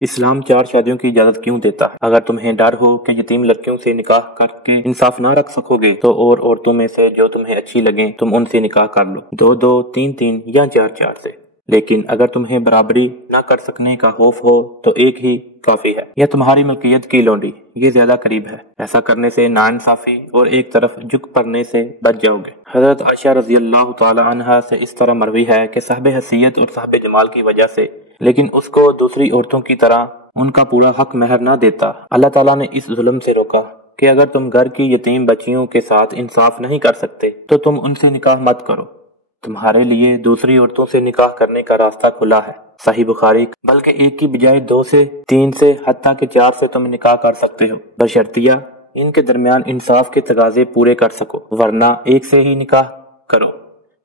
اسلام 4 شادیوں کی اجازت کیوں دیتا ہے؟ اگر تمہیں ڈر ہو کہ یتیم لڑکیوں سے نکاح کر کے انصاف نہ رکھ سکو گے تو اور عورتوں میں سے جو تمہیں اچھی لگیں تم ان سے نکاح کر لو، 2 3 یا 4 سے۔ لیکن اگر تمہیں برابری نہ کر سکنے کا خوف ہو تو ایک ہی کافی ہے، یا تمہاری ملکیت کی لونڈی، یہ زیادہ قریب ہے۔ ایسا کرنے سے ناانصافی اور ایک طرف جھک پڑنے سے بچ جاؤ گے۔ حضرت عائشہ رضی اللہ تعالی عنہا سے اس طرح مروی ہے کہ صاحب حیثیت اور صاحب جمال کی وجہ سے لیکن اس کو دوسری عورتوں کی طرح ان کا پورا حق مہر نہ دیتا، اللہ تعالیٰ نے اس ظلم سے روکا کہ اگر تم گھر کی یتیم بچیوں کے ساتھ انصاف نہیں کر سکتے تو تم ان سے نکاح مت کرو، تمہارے لیے دوسری عورتوں سے نکاح کرنے کا راستہ کھلا ہے۔ صحیح بخاری۔ بلکہ ایک کی بجائے 2 سے 3 سے حتیٰ کہ 4 سے تم نکاح کر سکتے ہو، بشرطیہ ان کے درمیان انصاف کے تقاضے پورے کر سکو، ورنہ ایک سے ہی نکاح کرو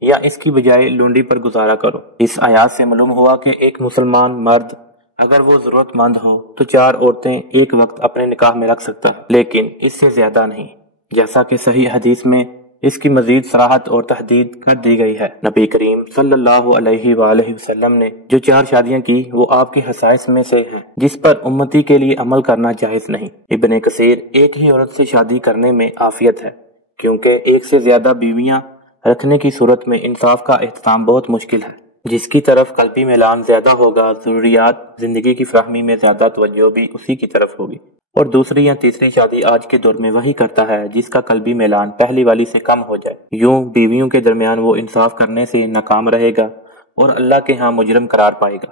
یا اس کی بجائے لونڈی پر گزارا کرو۔ اس آیات سے معلوم ہوا کہ ایک مسلمان مرد اگر وہ ضرورت مند ہو تو 4 عورتیں ایک وقت اپنے نکاح میں رکھ سکتا ہے، لیکن اس سے زیادہ نہیں، جیسا کہ صحیح حدیث میں اس کی مزید صراحت اور تحدید کر دی گئی ہے۔ نبی کریم صلی اللہ علیہ وآلہ وسلم نے جو 4 شادیاں کی وہ آپ کی خصائص میں سے ہیں جس پر امتی کے لیے عمل کرنا جائز نہیں۔ ابن کثیر ایک ہی عورت سے شادی کرنے میں عافیت ہے، کیونکہ ایک سے زیادہ بیویاں رکھنے کی صورت میں انصاف کا اہتمام بہت مشکل ہے، جس کی طرف قلبی میلان زیادہ ہوگا ضروریات زندگی کی فراہمی میں زیادہ توجہ بھی اسی کی طرف ہوگی، اور دوسری یا تیسری شادی آج کے دور میں وہی کرتا ہے جس کا قلبی میلان پہلی والی سے کم ہو جائے۔ یوں بیویوں کے درمیان وہ انصاف کرنے سے ناکام رہے گا اور اللہ کے ہاں مجرم قرار پائے گا۔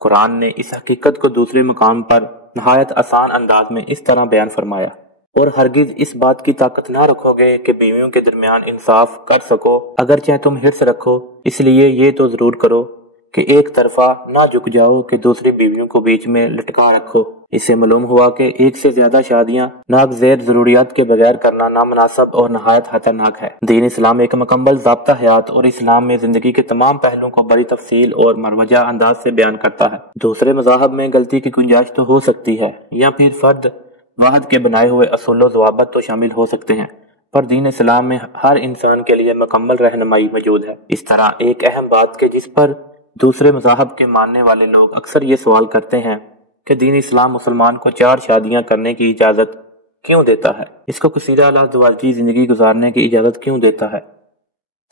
قرآن نے اس حقیقت کو دوسرے مقام پر نہایت آسان انداز میں اس طرح بیان فرمایا، اور ہرگز اس بات کی طاقت نہ رکھو گے کہ بیویوں کے درمیان انصاف کر سکو، اگرچہ تم حرص رکھو، اس لیے یہ تو ضرور کرو کہ ایک طرفہ نہ جھک جاؤ کہ دوسری بیویوں کو بیچ میں لٹکا رکھو۔ اس سے معلوم ہوا کہ ایک سے زیادہ شادیاں ناگزیر ضروریات کے بغیر کرنا نامناسب اور نہایت خطرناک ہے۔ دین اسلام ایک مکمل ضابطہ حیات اور اسلام میں زندگی کے تمام پہلوؤں کو بڑی تفصیل اور مروجہ انداز سے بیان کرتا ہے۔ دوسرے مذاہب میں غلطی کی گنجائش تو ہو سکتی ہے، یا پھر فرد واحد کے بنائے ہوئے اصول و ضوابط تو شامل ہو سکتے ہیں، پر دین اسلام میں ہر انسان کے لیے مکمل رہنمائی موجود ہے۔ اس طرح ایک اہم بات کہ جس پر دوسرے مذاہب کے ماننے والے لوگ اکثر یہ سوال کرتے ہیں کہ دین اسلام مسلمان کو 4 شادیاں کرنے کی اجازت کیوں دیتا ہے، اس کو کثیرہ ازدواجی زندگی گزارنے کی اجازت کیوں دیتا ہے۔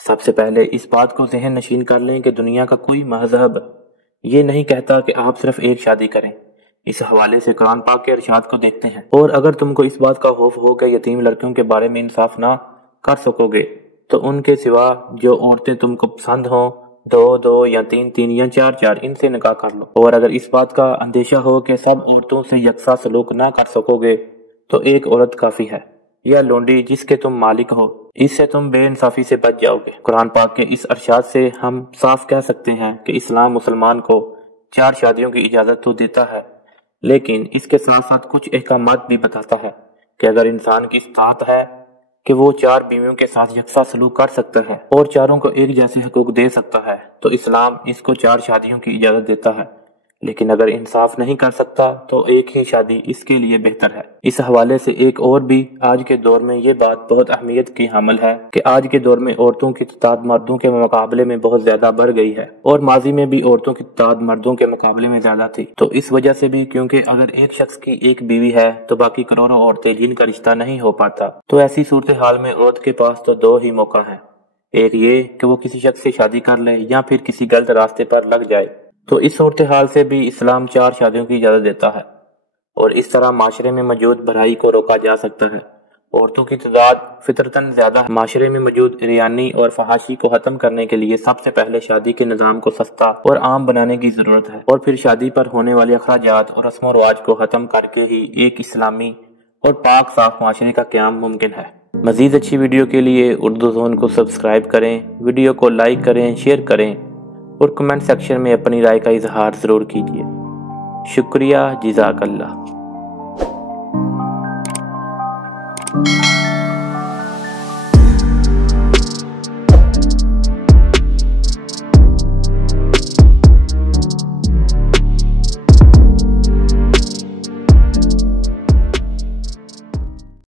سب سے پہلے اس بات کو ذہن نشین کر لیں کہ دنیا کا کوئی مذہب یہ نہیں کہتا کہ آپ صرف ایک شادی کریں۔ اس حوالے سے قرآن پاک کے ارشاد کو دیکھتے ہیں، اور اگر تم کو اس بات کا خوف ہو کہ یتیم لڑکیوں کے بارے میں انصاف نہ کر سکو گے تو ان کے سوا جو عورتیں تم کو پسند ہوں 2 یا 3 یا 4 ان سے نکاح کر لو، اور اگر اس بات کا اندیشہ ہو کہ سب عورتوں سے یکساں سلوک نہ کر سکو گے تو ایک عورت کافی ہے، یا لونڈی جس کے تم مالک ہو، اس سے تم بے انصافی سے بچ جاؤ گے۔ قرآن پاک کے اس ارشاد سے ہم صاف کہہ سکتے ہیں کہ اسلام مسلمان کو 4 شادیوں کی اجازت تو دیتا ہے، لیکن اس کے ساتھ ساتھ کچھ احکامات بھی بتاتا ہے کہ اگر انسان کی استطاعت ہے کہ وہ 4 بیویوں کے ساتھ یکساں سلوک کر سکتا ہے اور چاروں کو ایک جیسے حقوق دے سکتا ہے تو اسلام اس کو 4 شادیوں کی اجازت دیتا ہے، لیکن اگر انصاف نہیں کر سکتا تو ایک ہی شادی اس کے لیے بہتر ہے۔ اس حوالے سے ایک اور بھی آج کے دور میں یہ بات بہت اہمیت کی حامل ہے کہ آج کے دور میں عورتوں کی تعداد مردوں کے مقابلے میں بہت زیادہ بڑھ گئی ہے، اور ماضی میں بھی عورتوں کی تعداد مردوں کے مقابلے میں زیادہ تھی، تو اس وجہ سے بھی کیونکہ اگر ایک شخص کی ایک بیوی ہے تو باقی کروڑوں عورتیں جن کا رشتہ نہیں ہو پاتا، تو ایسی صورتحال میں عورت کے پاس تو 2 ہی موقع ہیں، ایک یہ کہ وہ کسی شخص سے شادی کر لے یا پھر کسی غلط راستے پر لگ جائے۔ تو اس صورتحال سے بھی اسلام 4 شادیوں کی اجازت دیتا ہے، اور اس طرح معاشرے میں موجود برائی کو روکا جا سکتا ہے۔ عورتوں کی تعداد فطرتاً زیادہ، معاشرے میں موجود ریانی اور فحاشی کو ختم کرنے کے لیے سب سے پہلے شادی کے نظام کو سستا اور عام بنانے کی ضرورت ہے، اور پھر شادی پر ہونے والے اخراجات اور رسم و رواج کو ختم کر کے ہی ایک اسلامی اور پاک صاف معاشرے کا قیام ممکن ہے۔ مزید اچھی ویڈیو کے لیے اردو زون کو سبسکرائب کریں، ویڈیو کو لائک کریں، شیئر کریں، اور کمنٹ سیکشن میں اپنی رائے کا اظہار ضرور کیجیے۔ شکریہ، جزاک اللہ۔